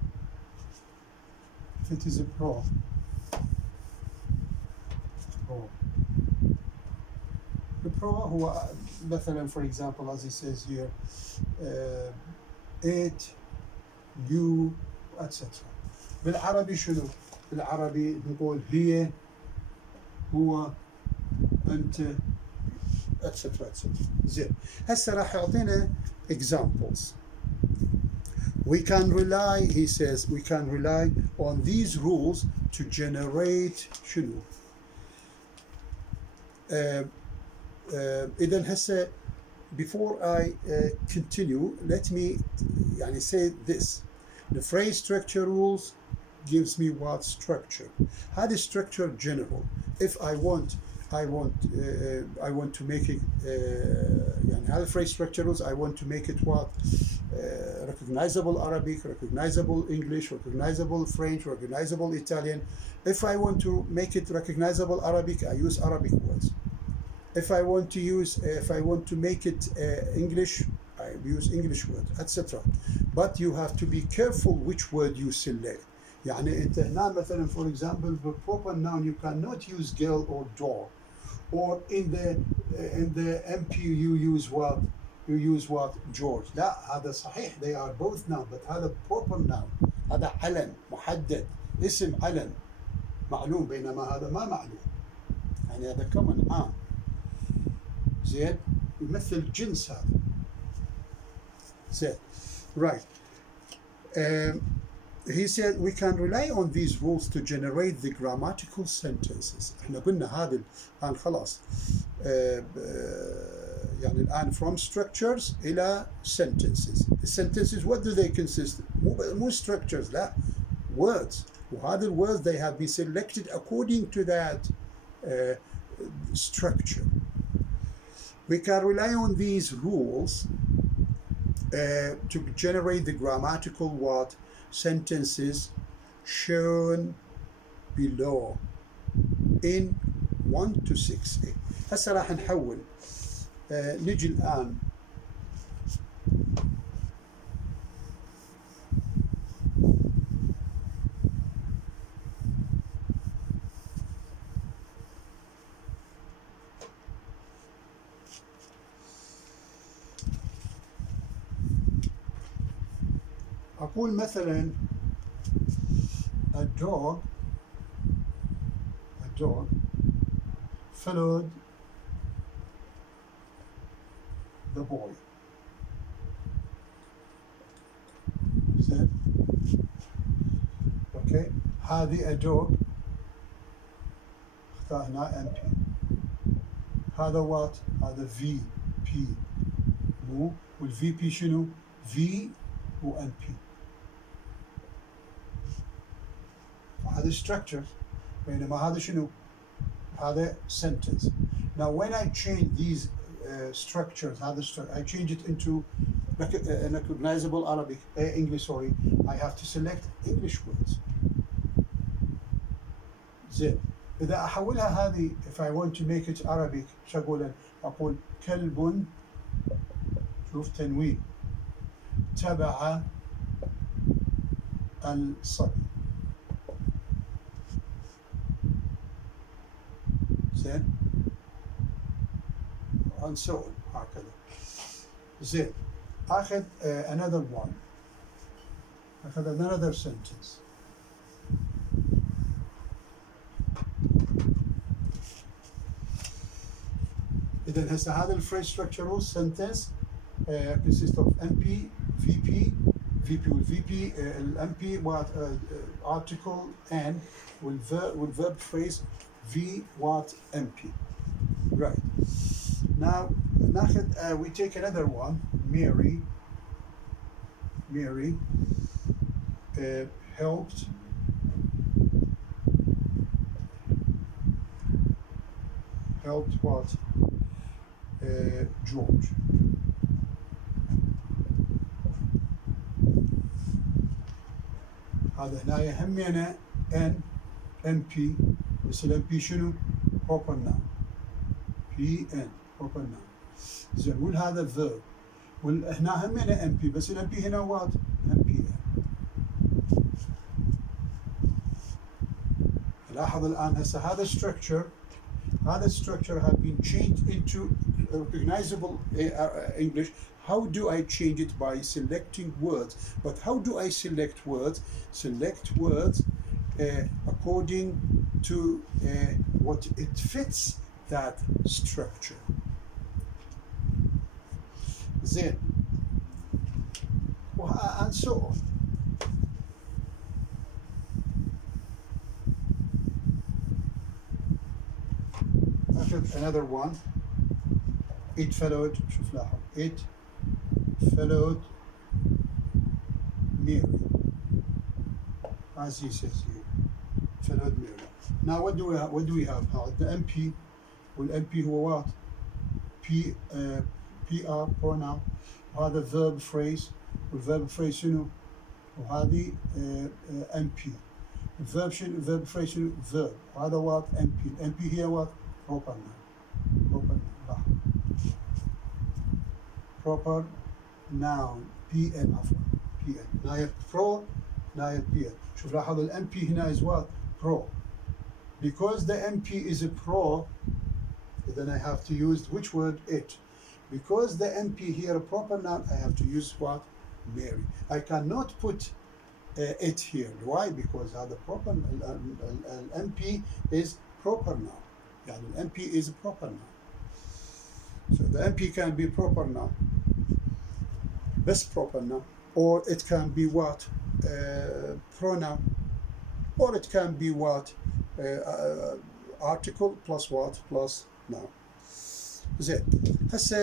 if it is a pro the pro هو مثلا for example as he says here it you etc. بالعربي شنو؟ بالعربي نقول هي هو أنت etc etc. زين. هسه راح يعطينا examples. We can rely, he says, we can rely on these rules to generate شنو؟ إذا هسه before I continue let me يعني say this. The phrase structure rules gives me what structure. هذه structure general. If I want I want to make it يعني هذا phrase structure rules. I want to make it what recognizable Arabic, recognizable English, recognizable French, recognizable Italian. If I want to make it recognizable Arabic, I use Arabic words. If I want to make it English, I use English words, etc. But you have to be careful which word you select. يعني انت هنا مثلا for example the proper noun you cannot use girl or dog, or in the MP you use what? You use what? George. لا هذا صحيح, they are both noun, but هذا proper noun, هذا علم محدد, اسم علم معلوم, بينما هذا ما معلوم, يعني هذا common عام, زين, يمثل جنس هذا, زين, right. He said we can rely on these rules to generate the grammatical sentences. احنا قلنا هذا الآن خلاص يعني الآن from structures إلى sentences. The sentences, what do they consist? مو structures, لا, words. وهذا the words they have been selected according to that structure. We can rely on these rules to generate the grammatical what? Sentences shown below in 1 to 6a. هسه راح نحول نجي الآن أقول مثلا a dog followed the boy. زين, اوكي, هذه a dog اخترنا MP, هذا what? هذا VP, مو, والVP شنو? V و NP. هذا structure, بينما هذا شنو؟ هذا sentence. Now when I change these structures, I change it into recognizable Arabic, English, sorry, I have to select English words. زين, إذا أحولها هذه, if I want to make it Arabic, شو أقول كلب, شوف تنوين, تبع الصبي. زين, and so on, هكذا. زين, أخذ another one, أخذ another sentence. إذا هسه هذا الفريش structural sentence consists of MP, VP وال VP, MP what article and will verb phrase V what MP. Right. Now ناخذ we take another one. Mary helped what? George. هذا هنا همينه N MP, بس ال MP شنو؟ proper noun. PN proper noun. زين, وهذا verb. هنا همينه MP, بس ال MP هنا what? MPN. لاحظ الآن هسه هذا structure has been changed into recognizable English. How do I change it? By selecting words. But how do I select words? Select words according to what it fits that structure. زين, and so on. Another one. It followed, شوف لاحظ, it followed Mary, as he says here, followed Mary. Now what do we have? The MP والMP هو what P PR pronoun وهذا verb phrase والverb phrase شنو وهذه MP الverb شنو verb phrase شنو verb وهذا what MP MP هي what proper noun proper noun PN عفوا PN نايب pro نايب PN شوف لاحظ MP هنا is what pro because the MP is a pro then I have to use which word it because the MP here a proper noun I have to use what Mary I cannot put it here why because the proper MP is proper noun يعني MP is a proper noun so the MP can be proper noun best proper noun or it can be what pronoun or it can be what article plus what plus noun زين هسه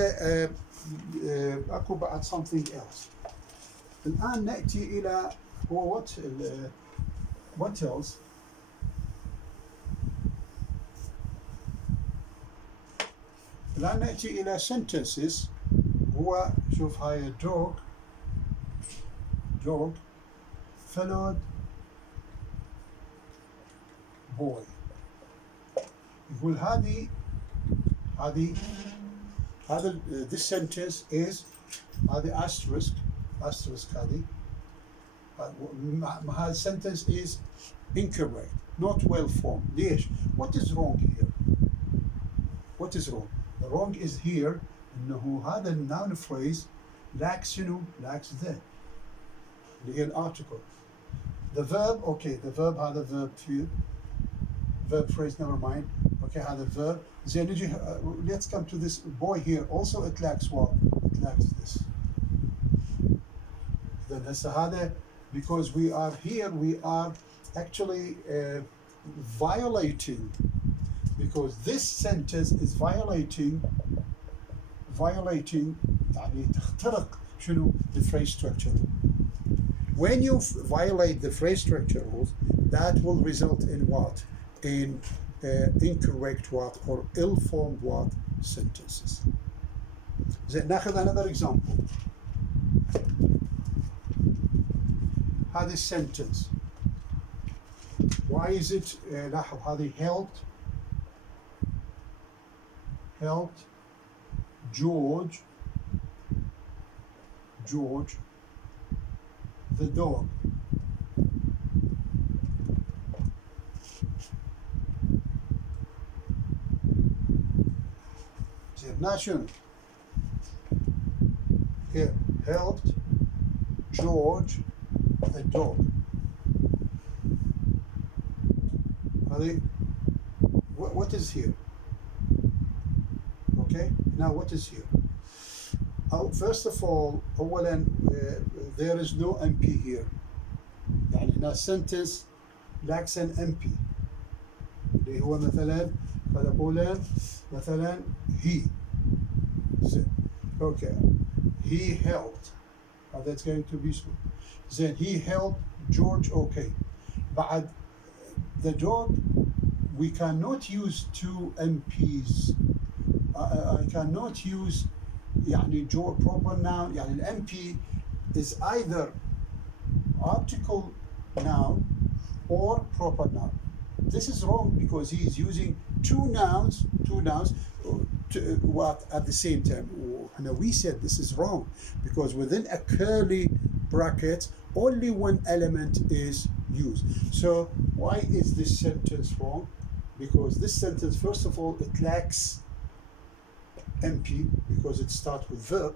اكو بعد something else الان ناتي الى هو what else الان ناتي الى sentences هو شوف هاي dog followed boy يقول هذه هذا this sentence is هذه asterisk هذه هذا sentence is incorrect not well formed ليش what is wrong here what is wrong the wrong is here انه هذا الnoun phrase lacks شنو lacks the اللي هي الارتكل the verb okay the verb هذا verb few verb phrase never mind okay هذا verb زين نجي let's come to this boy here also it lacks what it lacks this then هسه هذا because we are here we are actually violating because this sentence is violating يعني تخترق شنو the phrase structure when you violate the phrase structure rules that will result in what in incorrect what or ill-formed what sentences زين ناخذ another example هذه sentence why is it لاحظ هذه helped George the dog ناشن here helped George the dog هذه what is here okay now what is here first of all أولا there is no MP here يعني هنا sentence lacks an MP اللي هو مثلا فنقول مثلا he okay he helped that's going to be small then he helped George okay بعد the dog we cannot use two MPs I cannot use يعني proper noun يعني MP is either article noun or proper noun this is wrong because he is using two nouns to, what at the same time and we said this is wrong because within a curly bracket only one element is used so why is this sentence wrong because this sentence first of all it lacks MP because it starts with verb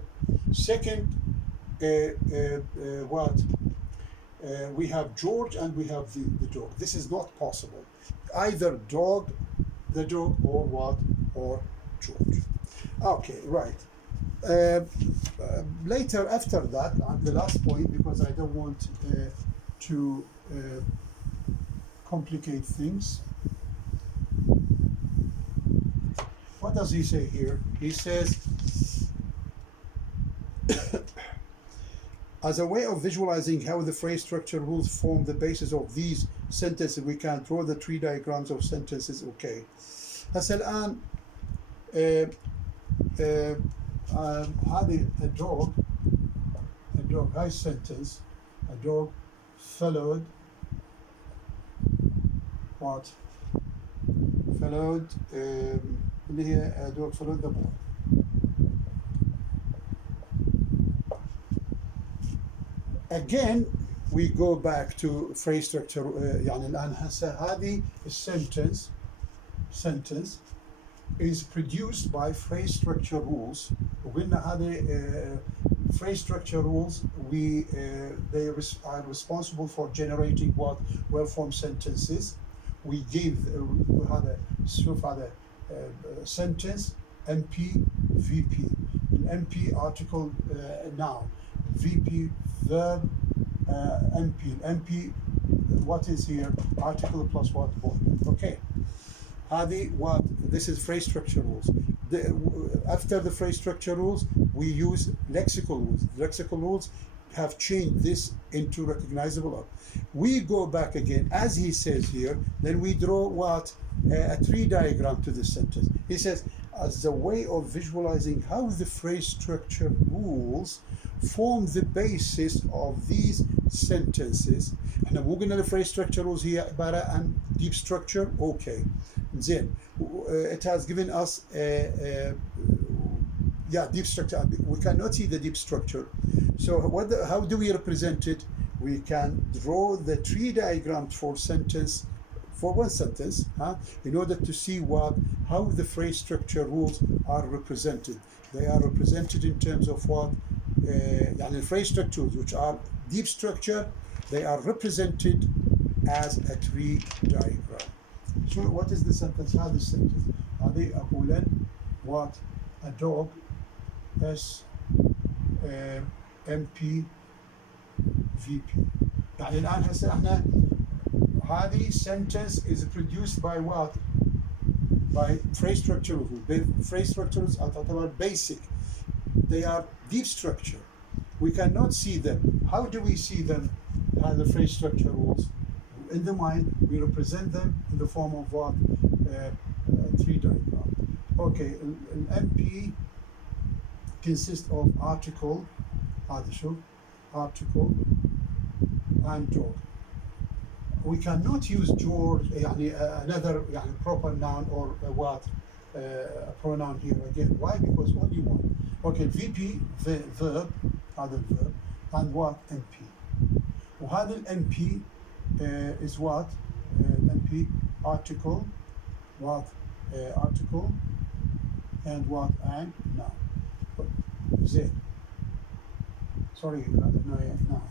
second we have George and we have the dog this is not possible either the dog or what or George okay right later after that on the last point because I don't want to complicate things what does he say here he says as a way of visualizing how the phrase structure rules form the basis of these sentences we can draw the tree diagrams of sentences okay هسه الآن uh, هذه a dog, هاي sentence, a dog followed what? Followed اللي هي a dog followed the ball. Again we go back to phrase structure. يعني الآن هسه هذه sentence is produced by phrase structure rules. وقلنا هذه phrase structure rules they are responsible for generating what well-formed sentences. We give هذا شوف هذا sentence MP VP. MP article noun, VP verb, MP. MP what is here? Article plus what? Okay. هذه what? This is phrase structure rules. After the phrase structure rules, we use lexical rules. Lexical rules have changed this into recognizable. We go back again, as he says here, then we draw what? A tree diagram to this sentence. He says, as a way of visualizing how the phrase structure rules form the basis of these sentences. احنا مو قلنا الفريز structure rules هي عبارة عن deep structure. Okay. زين. It has given us deep structure. We cannot see the deep structure. So how do we represent it? We can draw the tree diagram for one sentence, in order to see how the phrase structure rules are represented. They are represented in terms of what? The phrase structures which are deep structure, they are represented as a tree diagram. So what is the sentence? هذه السنتنس هذه أقولا what? A dog S MP VP. يعني الآن هسه احنا هذه sentence is produced by what? By phrase structures. Phrase structures are تعتبر basic. They are deep structure. We cannot see them. How do we see them? The phrase structure rules. In the mind, we represent them in the form of what? Tree diagram. Okay, an MP consists of article, article, and dog. We cannot use George, another proper noun or what? A pronoun here again. Why? Because only one. Okay, VP, the verb, other verb, and what? MP. وهذا MP is what? MP article, what? Article, and what? And noun. Z. Sorry, noun.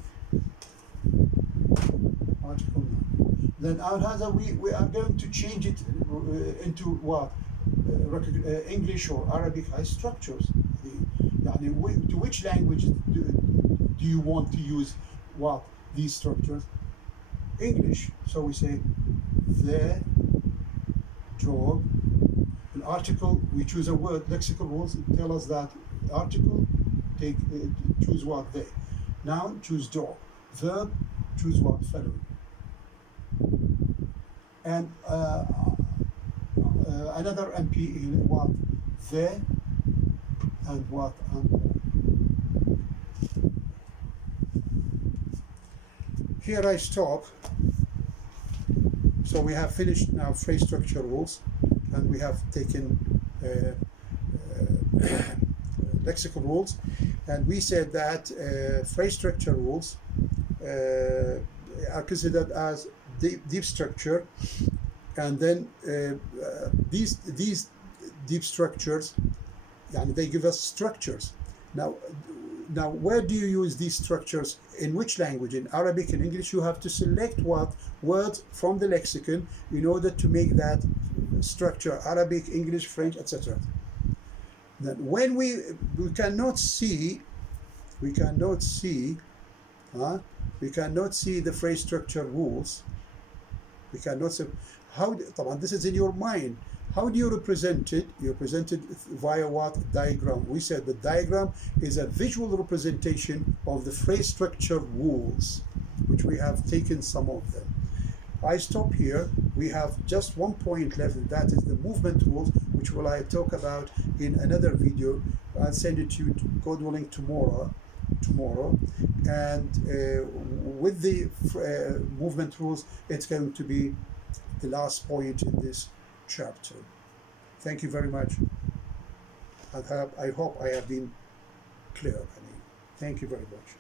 Article noun. Then out of we are going to change it into what? English or Arabic high structures. To which language do you want to use what? These structures? English. So we say the dog. An article, we choose a word. Lexical rules tell us that article choose what? They. Noun, choose dog. Verb, choose what? Fellow. And another MP in what? The and what? And here I stop. So we have finished now phrase structure rules, and we have taken lexical rules, and we said that phrase structure rules are considered as deep structure, and then these deep structures, they give us structures. Now, where do you use these structures? In which language? In Arabic and English, you have to select what words from the lexicon in order to make that structure: Arabic, English, French, etc. Then, when we cannot see the phrase structure rules. We cannot say how. This is in your mind. How do you represent it? You represent it via what? Diagram. We said the diagram is a visual representation of the phrase structure rules, which we have taken some of them. I stop here. We have just one point left, and that is the movement rules, which will I talk about in another video. I'll send it to you, God willing, tomorrow. And with the movement rules, it's going to be the last point in this chapter. Thank you very much. I hope I have been clear. Thank you very much.